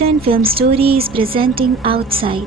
Sultan Film Stories presenting Outside.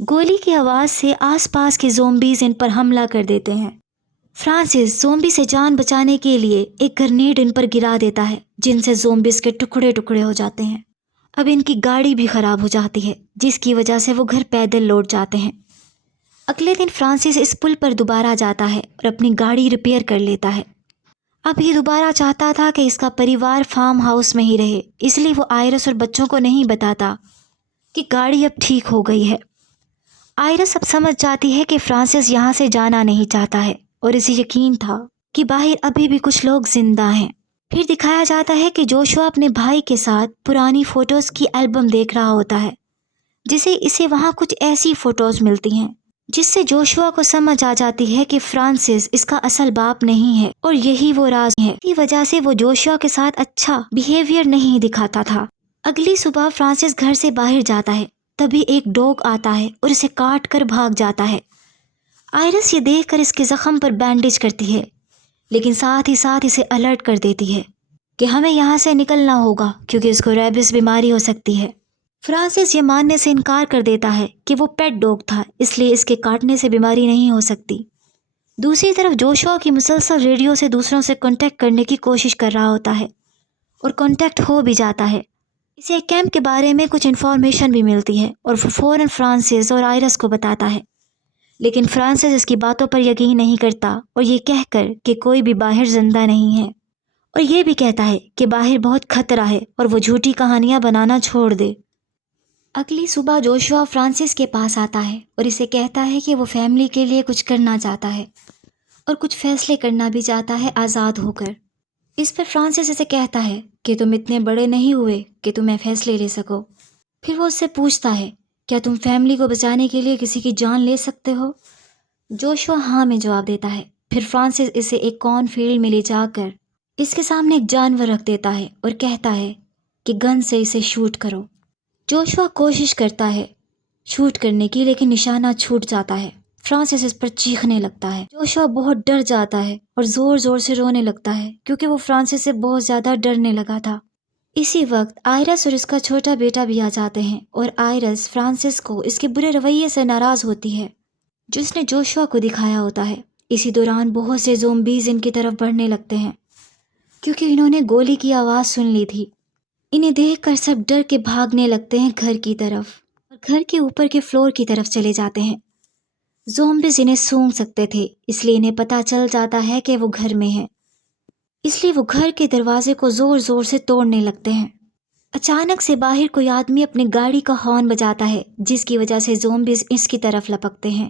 گولی کی آواز سے آس پاس کے زومبیز ان پر حملہ کر دیتے ہیں۔ فرانسس زومبی سے جان بچانے کے لیے ایک گرنیڈ ان پر گرا دیتا ہے، جن سے زومبیز کے ٹکڑے ٹکڑے ہو جاتے ہیں۔ اب ان کی گاڑی بھی خراب ہو جاتی ہے، جس کی وجہ سے وہ گھر پیدل لوٹ جاتے ہیں۔ اگلے دن فرانسس اس پل پر دوبارہ جاتا ہے اور اپنی گاڑی ریپیئر کر لیتا ہے۔ اب یہ دوبارہ چاہتا تھا کہ اس کا پریوار فارم ہاؤس میں ہی رہے، اس لیے وہ آئرس اور بچوں کو نہیں بتاتا کہ گاڑی اب ٹھیک ہو گئی ہے۔ آئرس اب سمجھ جاتی ہے کہ فرانسس یہاں سے جانا نہیں چاہتا ہے اور اسے یقین تھا کہ باہر ابھی بھی کچھ لوگ زندہ ہیں۔ پھر دکھایا جاتا ہے کہ جوشوا اپنے بھائی کے ساتھ پرانی فوٹوز کی البم دیکھ رہا ہوتا ہے، اسے وہاں کچھ ایسی فوٹوز ملتی ہیں جس سے جوشوا کو سمجھ آ جاتی ہے کہ فرانسس اس کا اصل باپ نہیں ہے اور یہی وہ راز ہے۔ اسی وجہ سے وہ جوشوا کے ساتھ اچھا بیہیویئر نہیں دکھاتا تھا۔ اگلی صبح فرانسس گھر سے باہر جاتا ہے، تبھی ایک ڈوگ آتا ہے اور اسے کاٹ کر بھاگ جاتا ہے۔ آئرس یہ دیکھ کر اس کے زخم پر بینڈیج کرتی ہے، لیکن ساتھ ہی ساتھ اسے الرٹ کر دیتی ہے کہ ہمیں یہاں سے نکلنا ہوگا کیونکہ اس کو ریبس بیماری ہو سکتی ہے۔ فرانسس یہ ماننے سے انکار کر دیتا ہے کہ وہ پیٹ ڈاگ تھا، اس لیے اس کے کاٹنے سے بیماری نہیں ہو سکتی۔ دوسری طرف جوشوا کی مسلسل ریڈیو سے دوسروں سے کانٹیکٹ کرنے کی کوشش کر رہا ہوتا ہے اور کانٹیکٹ ہو بھی جاتا ہے۔ اسے ایک کیمپ کے بارے میں کچھ انفارمیشن بھی ملتی ہے اور وہ فوراً فرانسس اور آئرس کو بتاتا ہے، لیکن فرانسس اس کی باتوں پر یقین نہیں کرتا اور یہ کہہ کر کہ کوئی بھی باہر زندہ نہیں ہے، اور یہ بھی کہتا ہے کہ باہر بہت خطرہ ہے اور وہ جھوٹی کہانیاں بنانا چھوڑ دے۔ اگلی صبح جوشوا فرانسس کے پاس آتا ہے اور اسے کہتا ہے کہ وہ فیملی کے لیے کچھ کرنا چاہتا ہے اور کچھ فیصلے کرنا بھی چاہتا ہے آزاد ہو کر۔ اس پر فرانسس اسے کہتا ہے کہ تم اتنے بڑے نہیں ہوئے کہ تمہیں فیصلے لے سکو۔ پھر وہ اس سے پوچھتا ہے کیا تم فیملی کو بچانے کے لیے کسی کی جان لے سکتے ہو؟ جوشوا ہاں میں جواب دیتا ہے۔ پھر فرانسس اسے ایک کارن فیلڈ میں لے جا کر اس کے سامنے ایک جانور رکھ دیتا ہے اور کہتا ہے کہ گن سے اسے شوٹ کرو۔ جوشوا کوشش کرتا ہے شوٹ کرنے کی، لیکن نشانہ چھوٹ جاتا ہے۔ فرانسس اس پر چیخنے لگتا ہے۔ جوشوا بہت ڈر جاتا ہے اور زور زور سے رونے لگتا ہے کیونکہ وہ فرانسس سے بہت زیادہ ڈرنے لگا تھا۔ اسی وقت آئرس اور اس کا چھوٹا بیٹا بھی آ جاتے ہیں اور آئرس فرانسس کو اس کے برے رویے سے ناراض ہوتی ہے جو اس نے جوشوا کو دکھایا ہوتا ہے۔ اسی دوران بہت سے زومبیز ان کی طرف بڑھنے لگتے ہیں کیونکہ انہوں نے گولی کی آواز سن لی تھی۔ انہیں دیکھ کر سب ڈر کے بھاگنے لگتے ہیں گھر کی طرف اور گھر کے اوپر کے فلور کی طرف چلے جاتے ہیں۔ زومبیز انہیں سونگھ سکتے تھے، اس لیے انہیں پتہ چل جاتا ہے کہ وہ گھر میں ہیں، اس لیے وہ گھر کے دروازے کو زور زور سے توڑنے لگتے ہیں۔ اچانک سے باہر کوئی آدمی اپنی گاڑی کا ہارن بجاتا ہے، جس کی وجہ سے زومبیز اس کی طرف لپکتے ہیں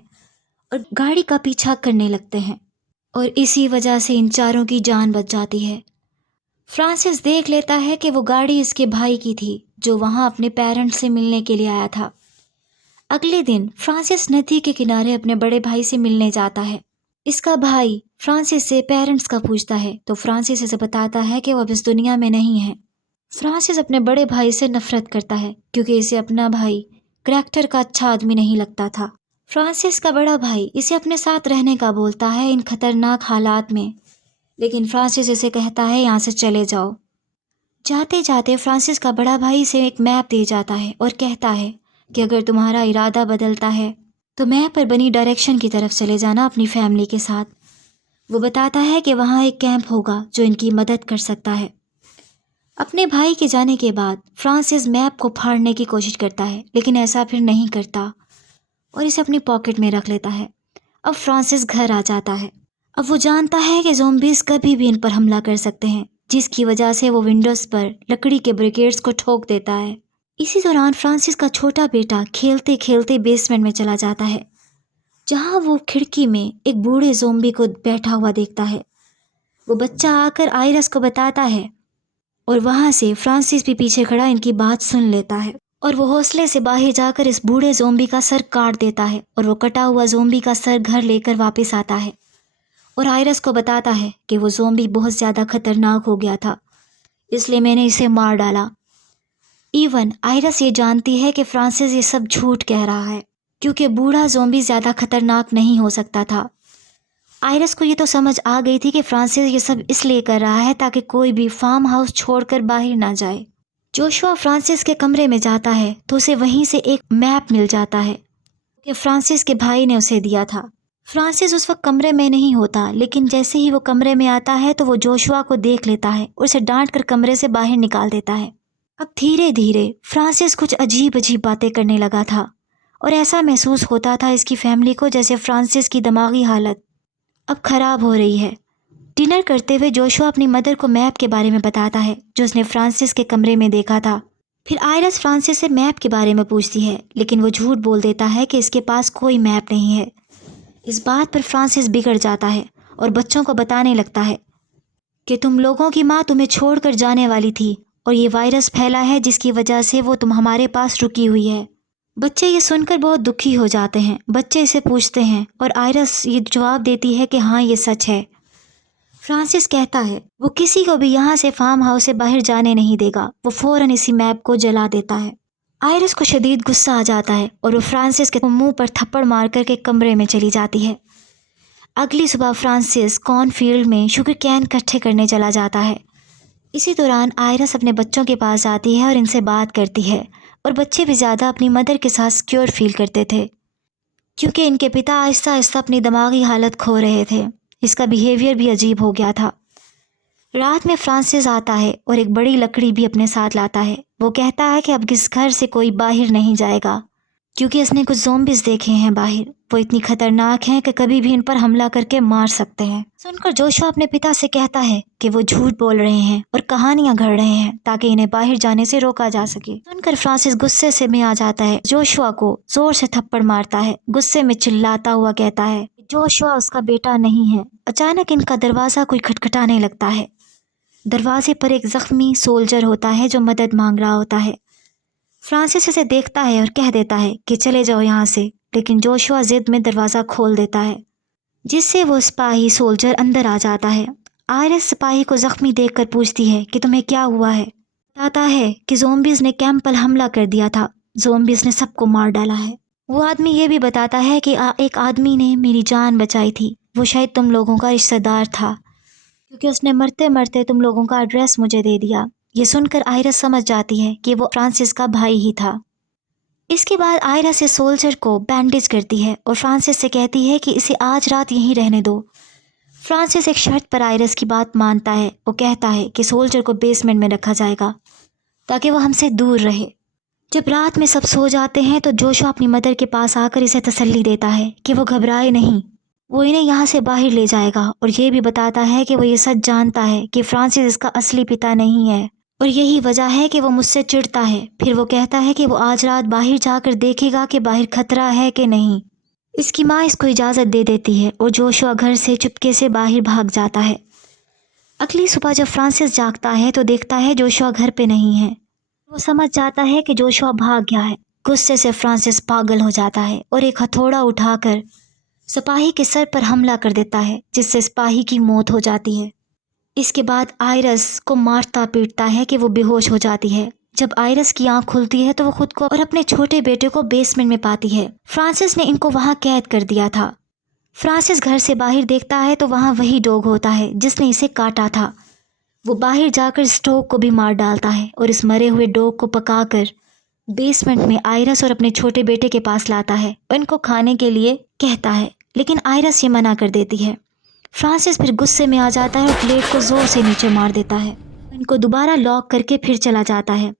اور گاڑی کا پیچھا کرنے لگتے ہیں، اور اسی وجہ سے ان چاروں کی جان بچ جاتی ہے۔ فرانسس دیکھ لیتا ہے کہ وہ گاڑی اس کے بھائی کی تھی جو وہاں اپنے پیرنٹس سے ملنے کے لیے آیا تھا۔ اگلے دن فرانسس ندی کے کنارے اپنے بڑے بھائی سے ملنے جاتا ہے۔ اس کا بھائی فرانسس سے پیرنٹس کا پوچھتا ہے تو فرانسس اسے بتاتا ہے کہ وہ اب اس دنیا میں نہیں ہے۔ فرانسس اپنے بڑے بھائی سے نفرت کرتا ہے کیونکہ اسے اپنا بھائی کریکٹر کا اچھا آدمی نہیں لگتا تھا۔ فرانسس کا بڑا بھائی اسے اپنے ساتھ رہنے کا بولتا ہے ان خطرناک حالات میں، لیکن فرانسس اسے کہتا ہے یہاں سے چلے جاؤ۔ جاتے جاتے فرانسس کا بڑا بھائی اسے ایک میپ دے جاتا ہے اور کہتا ہے کہ اگر تمہارا ارادہ بدلتا ہے تو میپ پر بنی ڈائریکشن کی طرف چلے جانا اپنی فیملی کے ساتھ۔ وہ بتاتا ہے کہ وہاں ایک کیمپ ہوگا جو ان کی مدد کر سکتا ہے۔ اپنے بھائی کے جانے کے بعد فرانسس میپ کو پھاڑنے کی کوشش کرتا ہے، لیکن ایسا پھر نہیں کرتا اور اسے اپنی پاکٹ میں رکھ لیتا ہے۔ اب فرانسس گھر آ جاتا ہے۔ اب وہ جانتا ہے کہ زومبیز کبھی بھی ان پر حملہ کر سکتے ہیں، جس کی وجہ سے وہ ونڈوز پر لکڑی کے بریکیڈز کو ٹھوک دیتا ہے۔ اسی دوران فرانسس کا چھوٹا بیٹا کھیلتے کھیلتے بیسمنٹ میں چلا جاتا ہے، جہاں وہ کھڑکی میں ایک بوڑھے زومبی کو بیٹھا ہوا دیکھتا ہے۔ وہ بچہ آ کر آئرس کو بتاتا ہے اور وہاں سے فرانسس بھی پیچھے کھڑا ان کی بات سن لیتا ہے، اور وہ حوصلے سے باہر جا کر اس بوڑھے زومبی کا سر کاٹ دیتا ہے، اور وہ کٹا ہوا زومبی کا سر گھر لے کر واپس آتا ہے اور آئرس کو بتاتا ہے کہ وہ زومبی بہت زیادہ خطرناک ہو گیا تھا، اس لیے میں نے اسے مار ڈالا۔ ایون آئرس یہ جانتی ہے کہ فرانسس یہ سب جھوٹ کہہ رہا ہے کیونکہ بوڑھا زومبی زیادہ خطرناک نہیں ہو سکتا تھا۔ آئرس کو یہ تو سمجھ آ گئی تھی کہ فرانسس یہ سب اس لیے کر رہا ہے تاکہ کوئی بھی فارم ہاؤس چھوڑ کر باہر نہ جائے۔ جوشوا فرانسس کے کمرے میں جاتا ہے تو اسے وہیں سے ایک میپ مل جاتا ہے۔ کہ فرانسس کے بھائی نے اسے دیا تھا۔ فرانسس اس وقت کمرے میں نہیں ہوتا، لیکن جیسے ہی وہ کمرے میں آتا ہے تو وہ جوشوا کو دیکھ لیتا ہے اور اسے ڈانٹ کر کمرے سے باہر نکال دیتا ہے۔ اب دھیرے دھیرے فرانسس کچھ عجیب عجیب باتیں کرنے لگا تھا اور ایسا محسوس ہوتا تھا اس کی فیملی کو جیسے فرانسس کی دماغی حالت اب خراب ہو رہی ہے۔ ڈنر کرتے ہوئے جوشوا اپنی مدر کو میپ کے بارے میں بتاتا ہے جو اس نے فرانسس کے کمرے میں دیکھا تھا۔ پھر آئرس فرانسس سے میپ کے بارے میں پوچھتی ہے، لیکن وہ جھوٹ بول دیتا ہے کہ اس کے پاس کوئی میپ نہیں ہے۔ اس بات پر فرانسس بگڑ جاتا ہے اور بچوں کو بتانے لگتا ہے کہ تم لوگوں کی ماں تمہیں چھوڑ کر جانے والی تھی اور یہ وائرس پھیلا ہے جس کی وجہ سے وہ تم ہمارے پاس رکی ہوئی ہے۔ بچے یہ سن کر بہت دکھی ہو جاتے ہیں۔ بچے اسے پوچھتے ہیں اور آئرس یہ جواب دیتی ہے کہ ہاں یہ سچ ہے۔ فرانسس کہتا ہے وہ کسی کو بھی یہاں سے فارم ہاؤس سے باہر جانے نہیں دے گا۔ وہ فوراً اسی میپ کو جلا دیتا ہے۔ آئرس کو شدید غصہ آ جاتا ہے اور وہ فرانسس کے منہ پر تھپڑ مار کر کے کمرے میں چلی جاتی ہے۔ اگلی صبح فرانسس کارن فیلڈ میں شوگر کین اکٹھے کرنے چلا جاتا ہے۔ اسی دوران آئرس اپنے بچوں کے پاس آتی ہے اور ان سے بات کرتی ہے، اور بچے بھی زیادہ اپنی مدر کے ساتھ سیکیور فیل کرتے تھے کیونکہ ان کے پتا آہستہ آہستہ اپنی دماغی حالت کھو رہے تھے۔ اس کا بیہیویئر بھی عجیب ہو گیا تھا۔ رات میں فرانسس آتا ہے اور ایک بڑی لکڑی بھی اپنے ساتھ لاتا ہے۔ وہ کہتا ہے کہ اب اس گھر سے کوئی باہر نہیں جائے گا کیونکہ اس نے کچھ زومبیز دیکھے ہیں باہر۔ وہ اتنی خطرناک ہیں کہ کبھی بھی ان پر حملہ کر کے مار سکتے ہیں۔ سن کر جوشوا اپنے پتا سے کہتا ہے کہ وہ جھوٹ بول رہے ہیں اور کہانیاں گھڑ رہے ہیں تاکہ انہیں باہر جانے سے روکا جا سکے۔ سن کر فرانسس غصے سے میں آ جاتا ہے، جوشوا کو زور سے تھپڑ مارتا ہے، غصے میں چلاتا ہوا کہتا ہے جوشوا اس کا بیٹا نہیں ہے۔ اچانک ان کا دروازہ کوئی کھٹکھٹانے لگتا ہے۔ دروازے پر ایک زخمی سولجر ہوتا ہے جو مدد مانگ رہا ہوتا ہے۔ فرانسس اسے دیکھتا ہے اور کہہ دیتا ہے کہ چلے جاؤ یہاں سے، لیکن جوشوا ضد میں دروازہ کھول دیتا ہے جس سے وہ سپاہی سولجر اندر آ جاتا ہے۔ آئرس سپاہی کو زخمی دیکھ کر پوچھتی ہے کہ تمہیں کیا ہوا ہے۔ بتاتا ہے کہ زومبیز نے کیمپ پر حملہ کر دیا تھا، زومبیز نے سب کو مار ڈالا ہے۔ وہ آدمی یہ بھی بتاتا ہے کہ ایک آدمی نے میری جان بچائی تھی، وہ شاید تم لوگوں کا رشتہ دار تھا کیونکہ اس نے مرتے مرتے تم لوگوں کا ایڈریس مجھے دے دیا۔ یہ سن کر آئرس سمجھ جاتی ہے کہ وہ فرانسس کا بھائی ہی تھا۔ اس کے بعد آئرس اس سولجر کو بینڈیج کرتی ہے اور فرانسس سے کہتی ہے کہ اسے آج رات یہیں رہنے دو۔ فرانسس ایک شرط پر آئرس کی بات مانتا ہے۔ وہ کہتا ہے کہ سولجر کو بیسمنٹ میں رکھا جائے گا تاکہ وہ ہم سے دور رہے۔ جب رات میں سب سو جاتے ہیں تو جوشوا اپنی مدر کے پاس آ کر اسے تسلی دیتا ہے کہ وہ گھبرائے نہیں، وہ انہیں یہاں سے باہر لے جائے گا، اور یہ بھی بتاتا ہے کہ وہ یہ سچ جانتا ہے کہ فرانسس اس کا اصلی پتا نہیں ہے اور یہی وجہ ہے کہ وہ مجھ سے چڑھتا ہے۔ پھر وہ کہتا ہے کہ وہ آج رات باہر جا کر دیکھے گا کہ باہر خطرہ ہے کہ نہیں۔ اس کی ماں اس کو اجازت دے دیتی ہے اور جوشوا گھر سے چپکے سے باہر بھاگ جاتا ہے۔ اگلی صبح جب فرانسس جاگتا ہے تو دیکھتا ہے جوشوا گھر پہ نہیں ہے۔ وہ سمجھ جاتا ہے کہ جوشوا بھاگ گیا ہے۔ غصے سے فرانسس پاگل ہو جاتا ہے اور ایک ہتھوڑا اٹھا کر سپاہی کے سر پر حملہ کر دیتا ہے جس سے سپاہی کی موت ہو جاتی ہے۔ اس کے بعد آئرس کو مارتا پیٹتا ہے کہ وہ بے ہوش ہو جاتی ہے۔ جب آئرس کی آنکھ کھلتی ہے تو وہ خود کو اور اپنے چھوٹے بیٹے کو بیسمنٹ میں پاتی ہے۔ فرانسس نے ان کو وہاں قید کر دیا تھا۔ فرانسس گھر سے باہر دیکھتا ہے تو وہاں وہی ڈوگ ہوتا ہے جس نے اسے کاٹا تھا۔ وہ باہر جا کر اس ڈوگ کو بھی مار ڈالتا ہے اور اس مرے ہوئے ڈوگ کو پکا کر بیسمنٹ میں آئرس اور اپنے چھوٹے بیٹے کے پاس لاتا ہے اور ان کو کھانے کے لیے کہتا ہے، لیکن آئرس یہ منع کر دیتی ہے۔ فرانسس پھر غصے میں آ جاتا ہے اور پلیٹ کو زور سے نیچے مار دیتا ہے، ان کو دوبارہ لاک کر کے پھر چلا جاتا ہے۔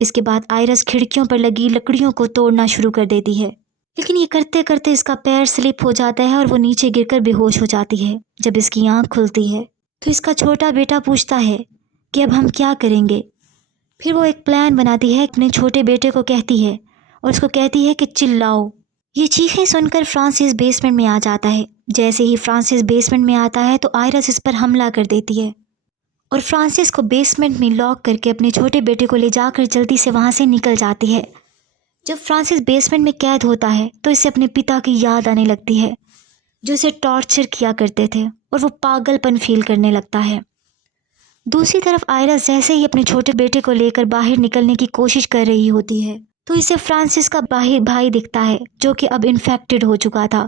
اس کے بعد آئرس کھڑکیوں پر لگی لکڑیوں کو توڑنا شروع کر دیتی ہے، لیکن یہ کرتے کرتے اس کا پیر سلپ ہو جاتا ہے اور وہ نیچے گر کر بے ہوش ہو جاتی ہے۔ جب اس کی آنکھ کھلتی ہے تو اس کا چھوٹا بیٹا پوچھتا ہے کہ اب ہم کیا کریں گے۔ پھر وہ ایک پلان بناتی ہے، اپنے چھوٹے بیٹے کو کہتی ہے اور اس کو کہتی ہے کہ چلاؤ۔ یہ چیخیں سن کر فرانسس بیسمنٹ میں آ جاتا ہے۔ جیسے ہی فرانسس بیسمنٹ میں آتا ہے تو آئرس اس پر حملہ کر دیتی ہے اور فرانسس کو بیسمنٹ میں لاک کر کے اپنے چھوٹے بیٹے کو لے جا کر جلدی سے وہاں سے نکل جاتی ہے۔ جب فرانسس بیسمنٹ میں قید ہوتا ہے تو اسے اپنے پتا کی یاد آنے لگتی ہے جو اسے ٹارچر کیا کرتے تھے، اور وہ پاگل پن فیل کرنے لگتا ہے۔ دوسری طرف آئرس جیسے ہی اپنے چھوٹے بیٹے کو لے کر باہر نکلنے کی کوشش کر رہی ہوتی ہے تو اسے فرانسس کا بھائی دکھتا ہے جو کہ اب انفیکٹڈ ہو چکا تھا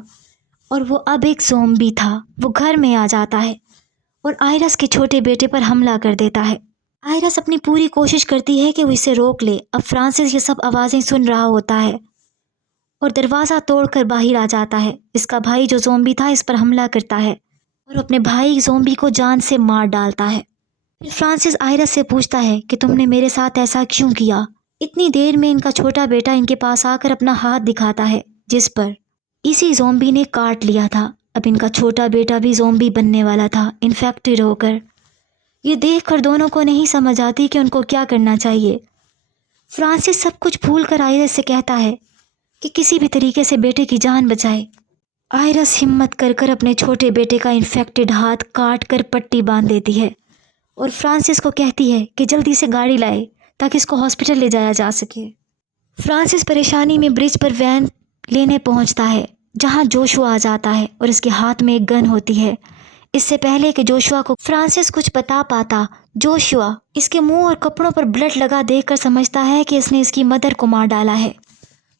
اور وہ اب ایک زومبی تھا۔ وہ گھر میں آ جاتا ہے اور آئرس کے چھوٹے بیٹے پر حملہ کر دیتا ہے۔ آئرس اپنی پوری کوشش کرتی ہے کہ وہ اسے روک لے۔ اب فرانسس یہ سب آوازیں سن رہا ہوتا ہے اور دروازہ توڑ کر باہر آ جاتا ہے۔ اس کا بھائی جو زومبی تھا اس پر حملہ کرتا ہے اور اپنے بھائی زومبی کو جان سے مار ڈالتا ہے۔ پھر فرانسس آئرس سے پوچھتا ہے کہ تم نے میرے ساتھ ایسا کیوں کیا؟ اتنی دیر میں ان کا چھوٹا بیٹا ان کے پاس آ کر اپنا ہاتھ دکھاتا ہے جس پر اسی زومبی نے کاٹ لیا تھا۔ اب ان کا چھوٹا بیٹا بھی زومبی بننے والا تھا، انفیکٹڈ ہو کر۔ یہ دیکھ کر دونوں کو نہیں سمجھ آتی کہ ان کو کیا کرنا چاہیے۔ فرانسس سب کچھ بھول کر آئرس سے کہتا ہے کہ کسی بھی طریقے سے بیٹے کی جان بچائے۔ آئرس ہمت کر کر اپنے چھوٹے بیٹے کا انفیکٹڈ ہاتھ کاٹ کر پٹی باندھ دیتی ہے اور فرانسس کو کہتی ہے کہ جلدی سے گاڑی لائے تاکہ اس کو ہاسپٹل لے جایا جا سکے۔ فرانسس پریشانی میں برج پر وین لینے پہنچتا ہے جہاں جوشوا آ جاتا ہے اور اس کے ہاتھ میں ایک گن ہوتی ہے۔ اس سے پہلے کہ جوشوا کو فرانسس کچھ بتا پاتا، جوشوا اس کے منہ اور کپڑوں پر بلڈ لگا دیکھ کر سمجھتا ہے کہ اس نے اس کی مدر کو مار ڈالا ہے۔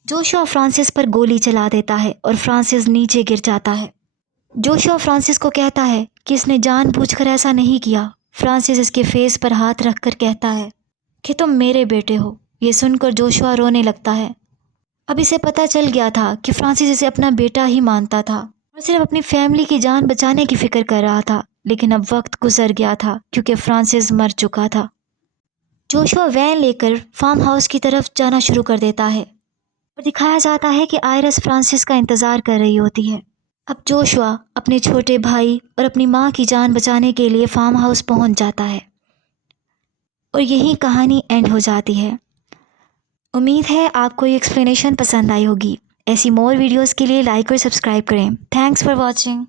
جوشوا فرانسس پر گولی چلا دیتا ہے اور فرانسس نیچے گر جاتا ہے۔ جوشوا فرانسس کو کہتا ہے کہ اس نے جان بوجھ کر ایسا نہیں کیا۔ فرانسس اس کے فیس پر ہاتھ رکھ کر کہتا ہے کہ تم میرے بیٹے ہو۔ یہ سن کر جوشوا رونے لگتا ہے۔ اب اسے پتہ چل گیا تھا کہ فرانسس اسے اپنا بیٹا ہی مانتا تھا اور صرف اپنی فیملی کی جان بچانے کی فکر کر رہا تھا، لیکن اب وقت گزر گیا تھا کیونکہ فرانسس مر چکا تھا۔ جوشوا وین لے کر فارم ہاؤس کی طرف جانا شروع کر دیتا ہے اور دکھایا جاتا ہے کہ آئرس فرانسس کا انتظار کر رہی ہوتی ہے۔ اب جوشوا اپنے چھوٹے بھائی اور اپنی ماں کی جان بچانے کے لیے فارم ہاؤس پہنچ جاتا ہے اور یہی کہانی اینڈ ہو جاتی ہے۔ امید ہے آپ کو یہ ایکسپلینیشن پسند آئی ہوگی۔ ایسی مور ویڈیوز کے لیے لائک اور سبسکرائب کریں۔ Thanks for watching.